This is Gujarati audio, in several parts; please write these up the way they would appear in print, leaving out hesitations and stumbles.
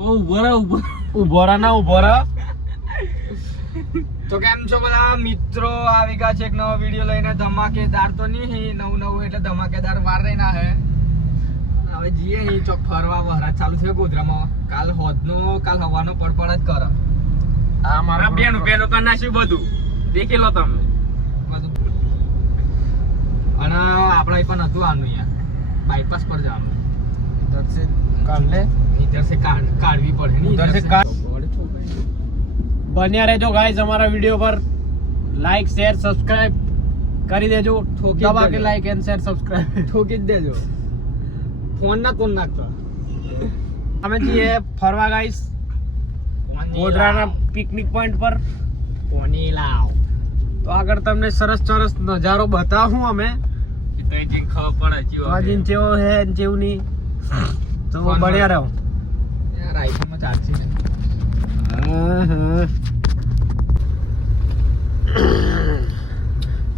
ઉભો રહો. તો કેમ છો બધા મિત્રો? આવી ગયા છે એક નવો વિડીયો લઈને. ધમાકેદાર તો નહીં, નવું એટલે ધમાકેદાર વાર રહી ના હે. હવે જઈએ અહીં ચોક ફરવા. વરસાદ ચાલુ થયો ગોધરામાં. કાલ હવાનો પડપડ જ કરે. આ મારા બેનું કરી નાખ્યું બધું. દેખી લો તમે. અને આપણા પણ હતું આનું અહીંયા બાયપાસ પર જવાનું. इधर से काट ले. इधर से काटवी પડે ને. उधर से काट. બન્યા રહેજો ગાઈસ અમારા વિડિયો પર. લાઈક શેર સબસ્ક્રાઇબ કરી દેજો. દબા કે લાઈક એન્ડ શેર સબસ્ક્રાઇબ ઠોકી જ દેજો. ફોન ના કોણ નાખતો. અમે જઈએ ફરવા ગાઈસ ગોધરાના પિકનિક પોઈન્ટ પર. કોની લાવ તો આગળ તમને સરસ નજારો બતાવું અમે. તો એ જીન ખબર પડે તો આ જીન જેવો હે ને જેવું નહીં. તો બન્યા રહો. યાર આઈફોનમાં ચાર્જિંગ નહીં.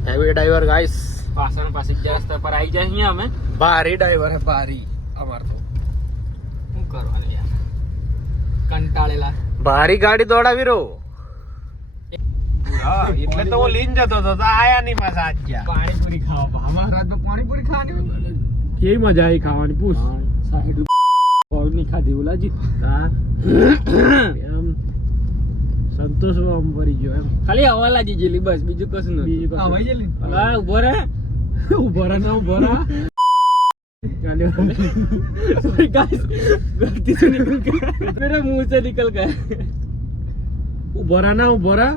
Heavy driver guys. પાછળ ગયા રસ્તા પર આવી જાય અહીંયા અમે. ભારી ડ્રાઈવર હે ભારી અમાર તો. શું કરવાનું યાર, કંટાળેલા. ભારી ગાડી દોડાવી રહો. એટલે તો હું લઈને જતો હતો તો આયા નહીં પાછા આજ ગયા. પાણીપુરી ખાવા. અમારા રાત પાણીપુરી ખાવાની કેવી મજા આવી ખાવાની પૂછ. સાઈડ નહીં ખાધી ઓલાજી. એમ સંતોષ આમ ભરી ગયો એમ. ખાલી હવા લાગી ગયેલી બસ, બીજું કશું નહીં. બીજું કશું હવાઈ ગયેલી. હા ઉભો રહે. ઉભો રહે ના ઉભો રહે. सॉरी गाइस, गलती से निकल गया, मेरे मुंह से निकल गया. उभो रहा ना उभो रहा.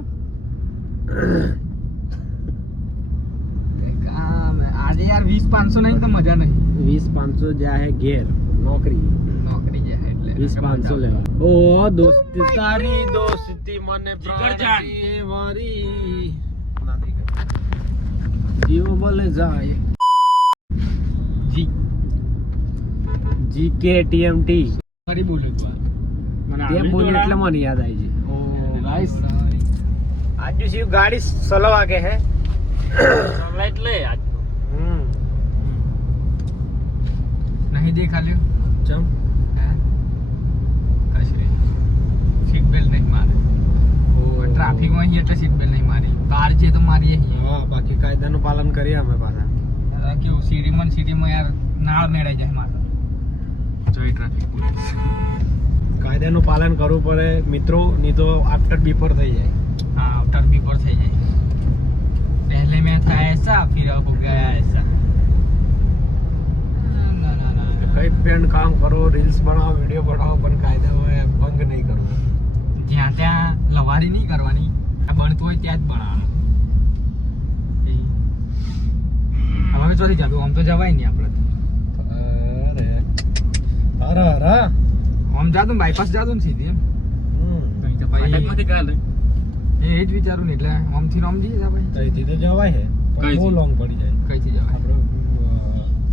काम है आज यार. 20-500 नहीं तो मजा नहीं. 20-500 जा है घेर नौकरी જે હે એટલે 20-500 લેવા. ઓ દોસ્તી તારી દોસ્તી મને પ્રાણ એ વારી ના દેખાય. જીવ બોલે જાય. જી કે ટીએમટી ફરી બોલ્યો તું. તે બોલ્યો એટલે મને યાદ આવી છે. ઓ ગાઈસ आज जो शिव गाड़ी स्लो आगे है. लाइट ले आज. नहीं देखा लियो चम कशरे सीट बेल्ट नहीं मारे. ओ ट्रैफिक में ही એટલે सीट बेल्ट नहीं मारी. कार છે તો મારી હી. હા બાકી કાયદાનું પાલન કરીએ અમે પાછા. કેવું સિટીમાં યાર નાળ મેળાઈ જાય મારે. જોઈ ટ્રાફિક પોલીસ. કાયદાનું પાલન કરવું પડે મિત્રો, નહીં તો આફ્ટર બિફોર થઈ જાય. हाँ आफ्टर बिफोर થઈ જાય. पहले में था ऐसा फिर अब हो गया ऐसा. ना ना ना કઈ પણ કામ કરો, રીલ્સ બનાવો, વિડિયો બનાવો, પણ કાયદા હોય ભંગ નહીં કરવો. જ્યાં ત્યાં લવારી નહીં કરવાની. આ બનતું હોય ત્યાં જ બનાવવાનું. હવે ચોરી જાતું આમ તો જવાય નહીં આપણે. અરે અરે આમ જાતું બાયપાસ જાતું ને સીધી એમ. કઈ તો ફાટકમાંથી કાલે એ જ વિચારું ને એટલે આમથી આમ જઈએ જા ભાઈ. તઈથી તો જવાય છે પણ બહુ લોંગ પડી જાય. કઈથી જવાય? આપણે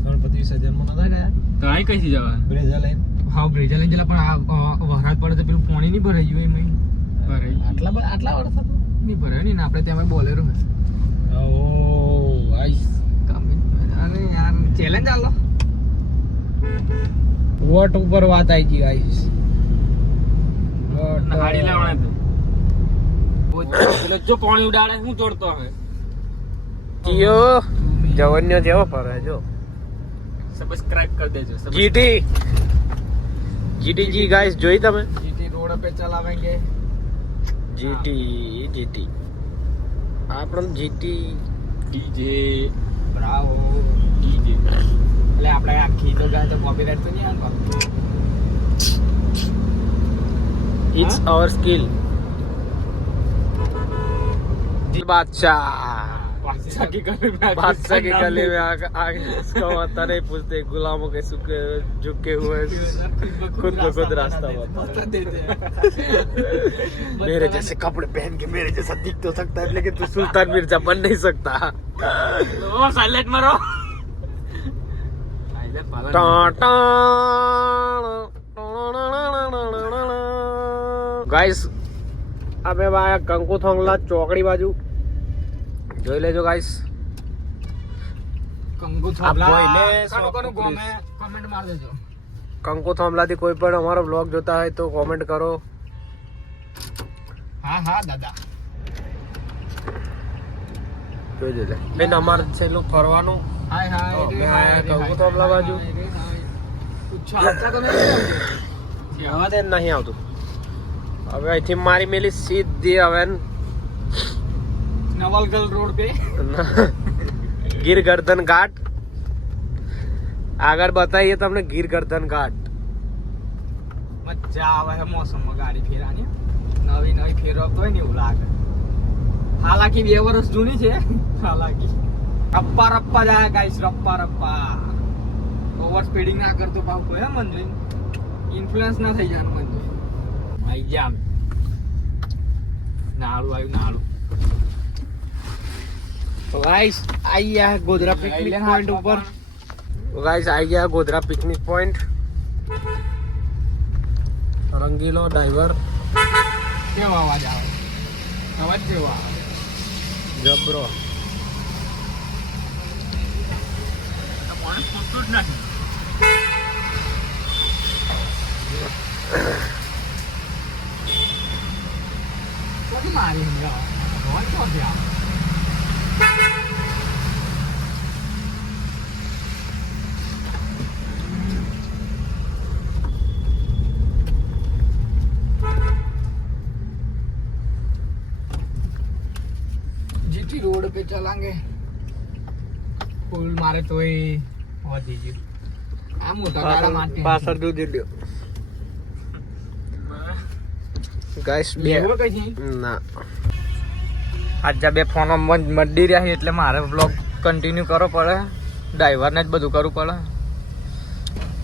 ગણપતિ વિસર્જનમાં નતા ગયા તો અહીં કઈથી જવાય? બ્રેઝા લઈને. હા બ્રેઝા લઈને જેલા પણ વરસાદ પડે તો પેલું પાણી નહીં ભરાઈ ગયું એમાં. ભરાઈ આટલા વર્ષ હતો નહીં ભરાય ને આપણે ત્યાં બોલેરો હે. ઓ આઈસ અરે યાર ચેલેન્જ આલો. વોટ ઉપર વાત આવી ગઈ ગાઈસ. નહાડી લેવાને તો જો પાણી ઉડાડે હું તોડતો હવે. જીઓ જવન્યો જેવો ફરે જો. સબસ્ક્રાઇબ કરી દેજો. જીટી ગાઈસ જોઈ તમે. જીટી રોડ पे ચલાવેંગે. જીટી આપણો જીટી ડીજે બ્રાવો ડીજે. એટલે આપણે આખી તો ગાય તો કોપીરાઈટ તો નહીં આવતો. It's our skill. बादशाह की गली में आगे इसका होता नहीं पूछते. गुलामों के सुखे झुके हुए खुद को खुद रास्ता बताता. मेरे जैसे कपड़े पहन के मेरे जैसा दिख तो सकता है लेकिन तू सुल्तान मिर्जा बन नहीं सकता. साइलेंट मारो. ગાઈસ અમે વાયા કંકુ થોંગલા ચોકડી બાજુ જોઈ લેજો ગાઈસ. કંકુ થોંગલા કોનું ગમે કમેન્ટ માર દેજો. કંકુ થાંભલાથી કોઈ પણ અમારો બ્લોગ જોતા હોય તો કોમેન્ટ કરો. હા દાદા જોઈ જજે બેન. અમારે છેલ્લું ફરવાનું. હાય કંકુ થાંભલા બાજુ હા તે નહીં આવતું. હવે અહીંથી મારી મેલી સીધી હવે નવલગલ રોડ પે ગીર ગર્દન ઘાટ. આગળ બતાવીએ તમને ગીર ગર્દન ઘાટ. મજા આવે છે મોસમમાં ગાડી ફેરવાની. નવી ફેરવતો હોય ને એવું લાગે. હાલાકી 2 વર્ષ જૂની છે. હાલાકી રપ્પા જાય ગાઈસ. રપ્પા ઓવર સ્પીડિંગ ના કરતો પાવ કોઈ મંજુ ઇન્ફ્લુઅન્સ ના થઈ જવાનું મંજુ. આઈ જામ નાળું તો ગાઈસ આઈ ગયા ગોધરા પિકનિક પોઈન્ટ ઉપર. તો ગાઈસ આઈ ગયા ગોધરા પિકનિક પોઈન્ટ. રંગીલો ડ્રાઈવર. કેવો અવાજ આવે? અવાજ કેવો આવે? જબરો. મારી जीटी रोड पे चलेंगे. फुल मारे तो ही और दीजिए आ मोटा गाड़ा मारते हैं. પાછળ દૂધી લ્યો ગાઈસ. બે ના આજે બે ફોનો મડી રહ્યા છે એટલે મારે વ્લોગ કન્ટિન્યુ કરવો પડે. ડ્રાઈવરને જ બધું કરવું પડે.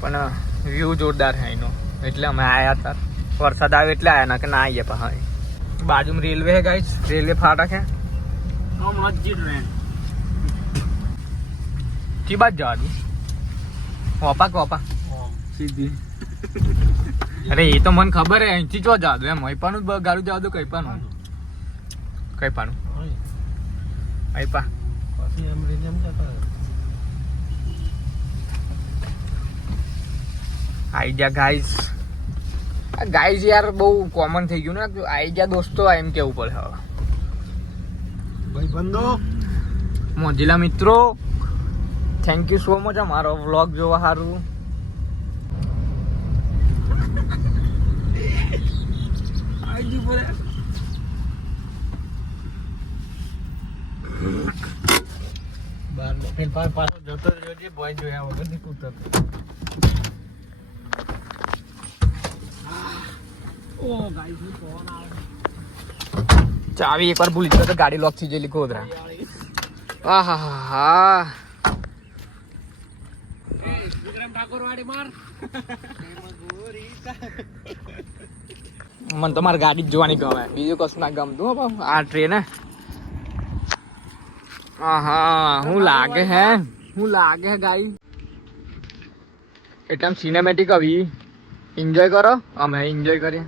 પણ વ્યૂ જોરદાર છે એનો એટલે અમે આયા હતા. વરસાદ આવે એટલે આયા ના કે ના આવીએ પણ. બાજુમાં રેલવે છે ગાઈસ. રેલવે ફાટક છે. કી બાજ જવાનું? વપા સીધી. અરે એ તો મને ખબર હે. અહીંથી જો જાદુ એમ હઈપાનું ગાડું જાદુ કઈ પાનું હઈપા આઈ ગયા ગાઈસ. ગાઈસ યાર બહુ કોમન થઈ ગયું ને. આઈ ગયા દોસ્તો એમ કેવું પડે હવે. ભાઈ બંધો મોજીલા મિત્રો થેન્ક યુ સો મચ અમારો વ્લોગ જોવા સારું. પાછો જતો જોજે. બોય જોયા વગર નહીં કૂતર. ચાવી એકવાર ભૂલી ગયો તો ગાડી લોક થઈ ગયેલી ગોધરા. આહાહા મને તો મારી ગાડી જ જોવાની ગમે. બીજું કશું ના ગમતું હો બાપુ. આ ટ્રેન હું લાગે હે ગાડી. એટલે આમ સિનેમેટિક આવી એન્જોય કરો. અમે એન્જોય કરીએ.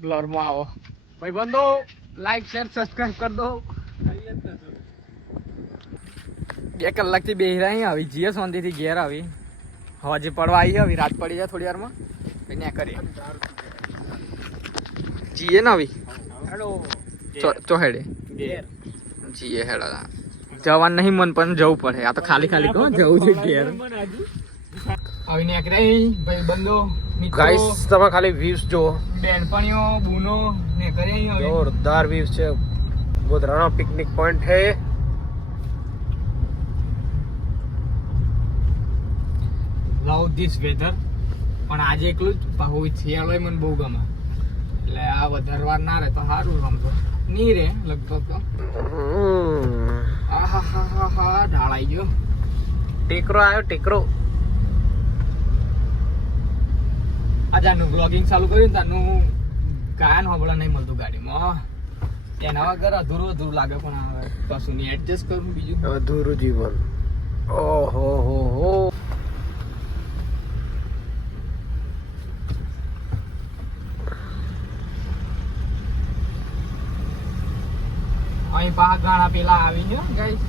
બ્લરમાં આવો. ભાઈ બંધો લાઈક શેર સબસ્ક્રાઇબ કરી દો. 2 કલાકથી બેહી રહ્યા આવી જીએ શાંતિથી ઘેર આવી હવાજી પડવા આવી આવી રાત પડી જાય થોડી વારમાં પછી કરીએ જીએ ને આવી ચોહેડે જીએ હેડા જવાન નહીં મન પણ જવું પડે આ તો ખાલી ખાલી કહો જવું છે ઘેર આવીને એક રહી ભાઈ બંધો ગાઈસ તમે ખાલી વ્યૂઝ જો બેનપણીઓ બૂનો ને કરે જોરદાર વ્યૂઝ છે ગોધરાનો પિકનિક પોઈન્ટ છે લવ ધીસ વેધર પણ આજે એકલું જ બહુ શિયાળો મને બહુ ગમે એટલે આ વધારે વાર ના રહે તો સારું રમતો નહીં રે લગભગ તો આહાહાહા ઢાળાઈ ગયો ટેકરો આવ્યો ટેકરો આજાનું બ્લોગિંગ ચાલુ કર્યું તાનું ગાયન સાંભળવા નહીં મળતું ગાડીમાં એના વગર અધૂરું લાગે પણ હવે કશું નહીં એડજસ્ટ કરું બીજું અધૂરું જીવન ઓહો હો હો અહીં પાછા ગાણા પેલા આવી ગયો ગાઈસ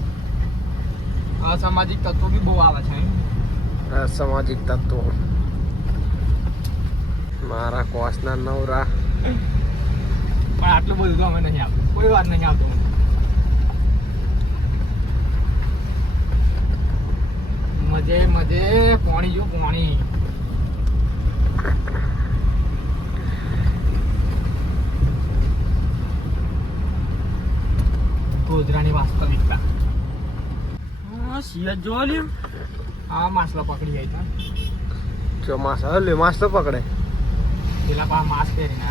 અસામાજિક તત્વો બી બહુ આવે છે અસામાજિક તત્વો મારા કોસના નવરા પણ આટલું બધું તો અમે નહીં આપતું કોઈ વાત નહીં આપતું મજે મજે પાણી જો પાણી ગોધરાની વાસ્તવિકતા સિંહ જોવા લ્યું આ માછલા પકડી જાય છે ચોમાસા લે માસ તો પકડે પેલા પા માસ્ક પહેરીને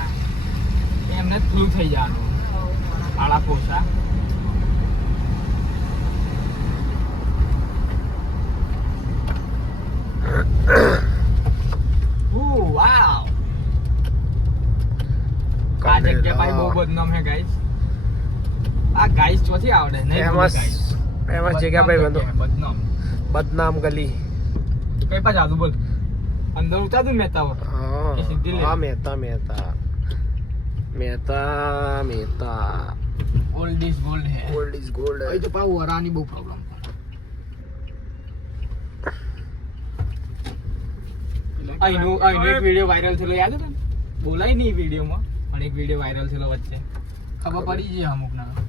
એમને ફ્લૂ થઈ જવાનું આળા પોસા વાવ આ જગ્યા ભાઈ બહુ બદનામ હે ગાઈસ આ ગાઈસ ચોથી આવડે નહીં એમાં જગ્યા ભાઈ બંધો બદનામ ગલી કઈ પાછ આદુ બોલ અંદર ઉતારું મહેતા હા મહેતા ઓલ્ડ ઇઝ ગોલ્ડ હે ઓલ્ડ ઇઝ ગોલ્ડ અહીં તો પાછું વરાની બહુ પ્રોબ્લેમ અહીંનો એક વિડીયો વાયરલ થયેલો યાદ હતો બોલાય નહીં વિડીયોમાં પણ એક વિડીયો વાયરલ થયેલો વચ્ચે ખબર પડી ગઈ અમુક ના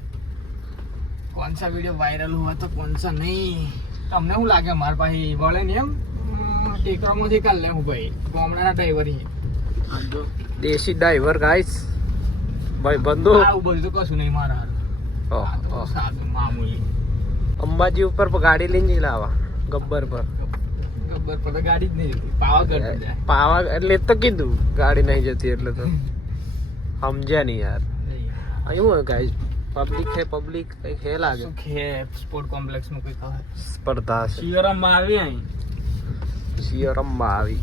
કોણ સા વિડીયો વાયરલ हुआ तो कौन सा नहीं તમને શું લાગે મારા પાસે વળે ને એમ ટેકરામાંથી કાઢ લે હું ભાઈ ગામડાના ડ્રાઈવર દેશી ડ્રાઈવર ગાઈસ ભાઈ બંધો આવું બધું તો કશું નહીં મારા હાલ સાદું મામૂલી અંબાજી ઉપર ગાડી લઈને જ લાવા ગબ્બર પર તો ગાડી જ નહીં જતી પાવાગઢ જાય પાવા એટલે તો કીધું ગાડી નહીં જતી એટલે તો સમજ્યા નહીં યાર એવું ગાઈસ પબ્લિક છે પબ્લિક કઈ ખે લાગે શું ખે સ્પોર્ટ કોમ્પ્લેક્સ નું કઈ કહે સ્પર્ધા છે શિયરમમાં આવી અહીં શિયરમમાં આવી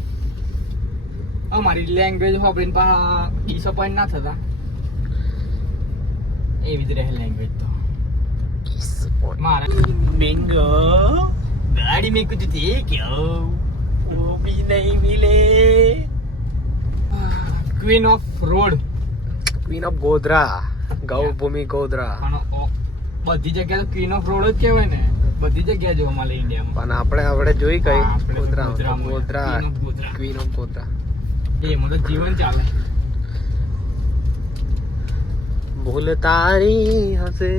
અમારી લેંગ્વેજ હોબરીન પા ડિસઅપોઇન્ટ ના થતા એવી જ રહે લેંગ્વેજ તો મારા बिंगो गाड़ी में कुछ थे क्या वो भी नहीं मिले queen of road queen of Godhra ગૌભૂમિ ગોધરા બધી જગ્યાએ તો ક્વીન ઓફ રોડ જ કહેવાય ને બધી જગ્યાએ જોવા મળે ઇન્ડિયામાં પણ આપણે જોઈ કઈ ગોધરા ગોધરા ક્વીન ઓફ ગોધરા એમાં તો જીવન ચાલે ભૂલ તારી હશે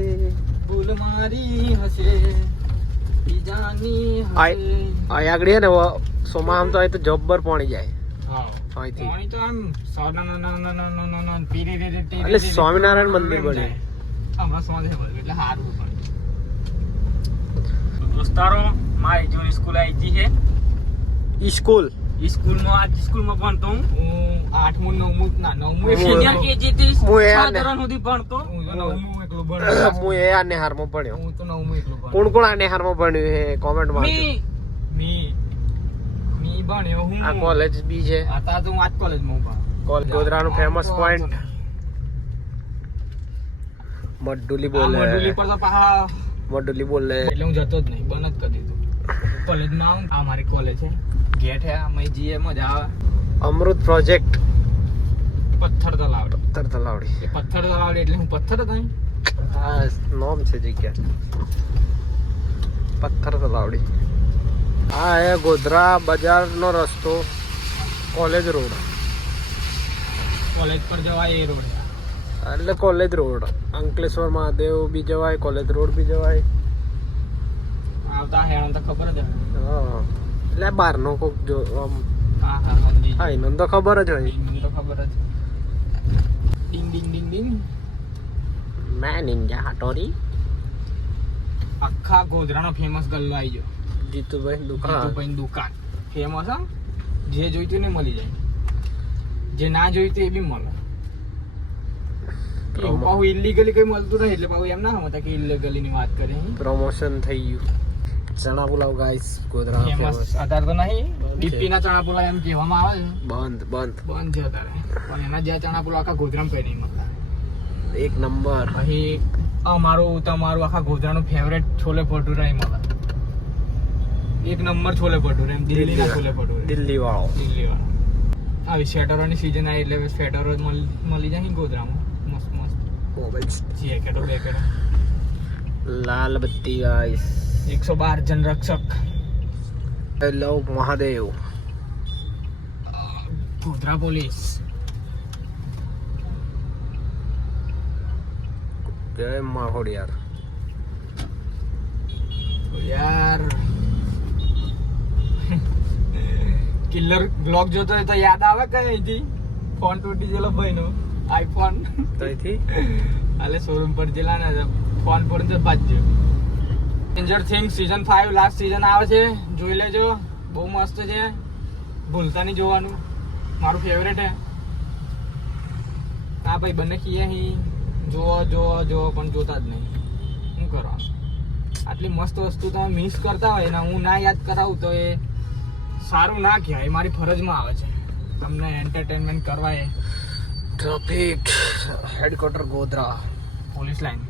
ભૂલ મારી હશે બીજાની હશે અહીં આગળ ને સોમામ તો અહીં તો જબ્બર પાણી જાય અહીંથી પાણી તો આમ એટલે સ્વામિનારાયણ મંદિર બન્યું હમણાં સ્વામિનારાયણ મંદિર એટલે સારું પણ દોસ્તારો મારી જૂની સ્કૂલ આવી ગઈ છે સ્કૂલ સ્કૂલમાં આ સ્કૂલમાં ભણતો હું 8મું 9મું ના 9મું સિનિયર કેજી થી 6 ધોરણ સુધી ભણતો હું 9મું એકલો ભણતો હું એ આને હારમાં ભણ્યો હું તો 9મું એકલો ભણતો કોણ કોણ આને હારમાં ભણ્યું હે કોમેન્ટ માં મી ભણ્યો હું આ કોલેજ બી છે આતા તો હું આજ કોલેજમાં ભણ્યો ગોધરાનું ફેમસ પોઈન્ટ મડુલી બોલે મડુલી પર તો પહા મડુલી બોલે એટલે હું જતો જ નહીં બંધ જ કરી દીધું કોલેજમાં આવું આ મારી કોલેજ છે ગેટ હે અમે જીએ મજા આવે અમૃત પ્રોજેક્ટ પથ્થર તલાવડી. પથ્થર તલાવડી. એ પથ્થર તલાવડી એટલે હું પથ્થર જ નહીં. હા નામ છે જગ્યા પથ્થર તલાવડી. આ હે ગોધરા બજારનો રસ્તો, કોલેજ રોડ. કોલેજ પર જવાય એ રોડ. એટલે કોલેજ રોડ, અંકલેશ્વર મહાદેવ બી જવાય, કોલેજ રોડ બી જવાય. આવતા હેણ તો ખબર જ હશે. હા એટલે બહારનો કોક જો આમ હા હા સમજી. હા એને તો ખબર જ હોય. મને તો ખબર જ. ડિંગ ડિંગ ડિંગ ડિંગ. મેં નિંજા હાટોરી. આખા ગોધરાનો ફેમસ ગલ્લો આવી ગયો. જીતુભાઈ દુકાન. જીતુભાઈની દુકાન ફેમસ હા. જે જોઈતું ને મળી જાય, જે ના જોઈતું એ બી મળે. એવું પાછું ઇલીગલી કઈ મળતું નહીં એટલે પાછું એમ ના સમજતા કે ઇલીગલી ની વાત કરે. પ્રમોશન થઈ ગયું. ચણા પુલાવ ગાઈસ ગોધરા ફેમસ અત્યારે તો નહીં. ડીપી ના ચણા પુલાવ એમ કહેવામાં આવે છે. બંધ બંધ છે અત્યારે. પણ એના જે ચણા પુલાવ આખા ગોધરામાં કઈ નહીં મળતા. એક નંબર. પછી અમારું તમારું આખા ગોધરાનું ફેવરેટ છોલે ભટુરા એ મળે. એક નંબર છોલે ભટુરા એમ. દિલ્હીના છોલે ભટુરા. દિલ્હી વાળો. આવી સ્વેટરોની સિઝન આવી એટલે સ્વેટરો મળી જાય ગોધરામાં મસ્ત મસ્ત. જેકેટો બેકેટો. લાલ બત્તી guys. 112 જનરક્ષક. Hello Mahadev. Godhra police. જય માહોડ યાર. યાર કિલર બ્લોગ જોતો હોય તો યાદ આવે કઈ અહીંથી ફોન તૂટી ગયેલો ભાઈનો આઈફોન. તઈથી આલે શોરૂમ પર જેલા ને ફોન પર જ બાજ્યો. Stranger things season 5 last season આવે છે, જોઈ લેજો. બહુ મસ્ત છે, ભૂલતા નહીં જોવાનું. મારું ફેવરેટ હે. હા ભાઈ બંને કીએ હી જો પણ જોતા જ નહીં. શું કરવા? આટલી મસ્ત વસ્તુ તમે મિસ કરતા હોય ને હું ના યાદ કરાવું તો એ સારું ના કહેવાય. મારી ફરજમાં આવે છે તમને એન્ટરટેનમેન્ટ કરવા. એ traffic headquarter Godhra police line.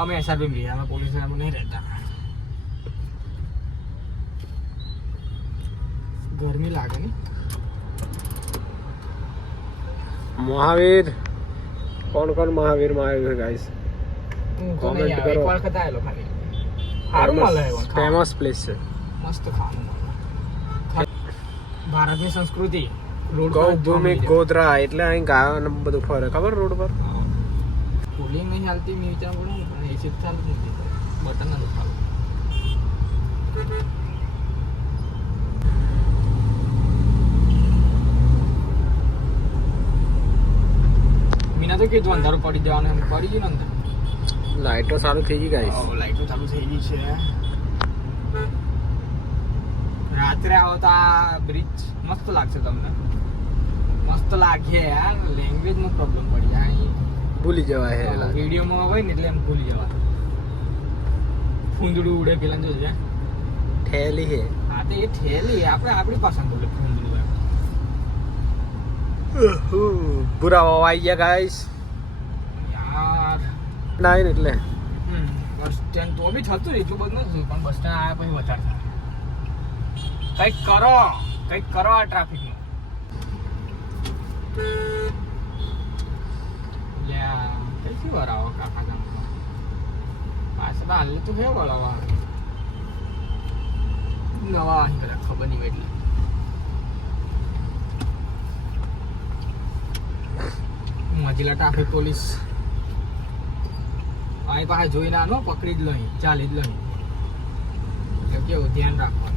અમે એસઆરપી રહીએ, અમે પોલીસ લાઈનમાં નહીં રહેતા. ગરમી લાગે ને. મહાવીર કોણ મહાવીર માં આવ્યું છે ગાઈસ? કોમેન્ટ કરો. એક વાર ખતા આવેલો ખાલી. સારું મળે એવો. ફેમસ પ્લેસ છે, મસ્ત ખાવાનું મળે. ભારતની સંસ્કૃતિ રોડ ગૌભૂમિ ગોધરા એટલે અહીં ગાયો ને બધું ફરે ખબર રોડ પર. કુલિંગ નહીં ચાલતી મેં વિચાર પડે પણ એસી ચાલુ જ નથી. બટન ના દુખાવું. મીના તો કીધું અંધારું પડી જવાનું એમ પડી ગયું ને અંદર. લાઈટો ચાલુ થઈ ગઈ ગાઈસ. લાઈટો ચાલુ થઈ ગઈ છે. રાત્રે આવો તો આ બ્રિજ મસ્ત લાગશે તમને. મસ્ત લાગે યાર. લેંગ્વેજમાં પ્રોબ્લેમ પડી જાય. ભૂલી જવાય. વિડીયોમાં હોય ને એટલે એમ ભૂલી જવાય. ફૂંદડું ઉડે પેલા જોજે. ઠેલી હે. હા તો એ ઠેલી આપણે આપણી પાસે બોલે ફૂંદડું એમ. પૂરા આવી ગયા ગાઈસ. યાર નાઈ ને એટલે બસ સ્ટેન્ડ તો બી થતું રહી એટલું બધું નથી પણ બસ સ્ટેન્ડ આવ્યા પછી વધારે થાય. કંઈક કરો આ ટ્રાફિકનું. કઈથી વરાવો કાકા ગામમાં પાછળ હાલ તો હે વળાવા નવા અહીં કદાચ ખબર નહીં એટલે. મજીલા ટ્રાફિક પોલીસ અહીં પાસે જોઈને આનો પકડી જ લો, અહીં ચાલી જ લો. એટલે કેવું ધ્યાન રાખવાનું.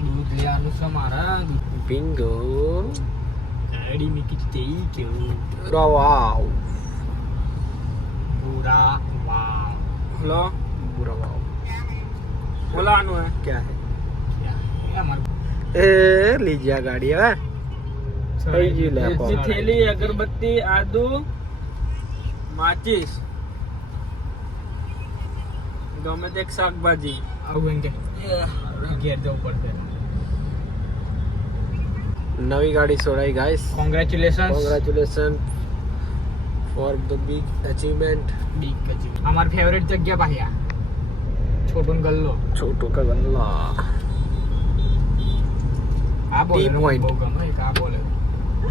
દૂધ લેવાનું છે મારા. બિંગો ગાડી મૂકી તે કેવું વાવ પૂરા વાવ. હેલો પૂરા વાવ બોલાવાનું હે क्या है અમારું ए लीजिए गाड़ी है થઈ ગયું લે કો. થેલી અગરબત્તી આદુ માચીસ ગમે તે શાકભાજી આવું એમ કે ઘેર જવું પડશે. નવી ગાડી છોડાઈ guys. Congratulation for the big achievement. અમારી ફેવરેટ જગ્યા પાહ્યા છોટો ગલ્લો छोटू का गल्ला આ બોલે T point. બહુ ગમે એક આ બોલે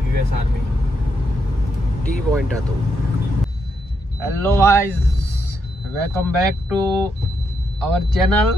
યુએસ આર્મી टी पॉइंट है तो hello guys welcome back to our channel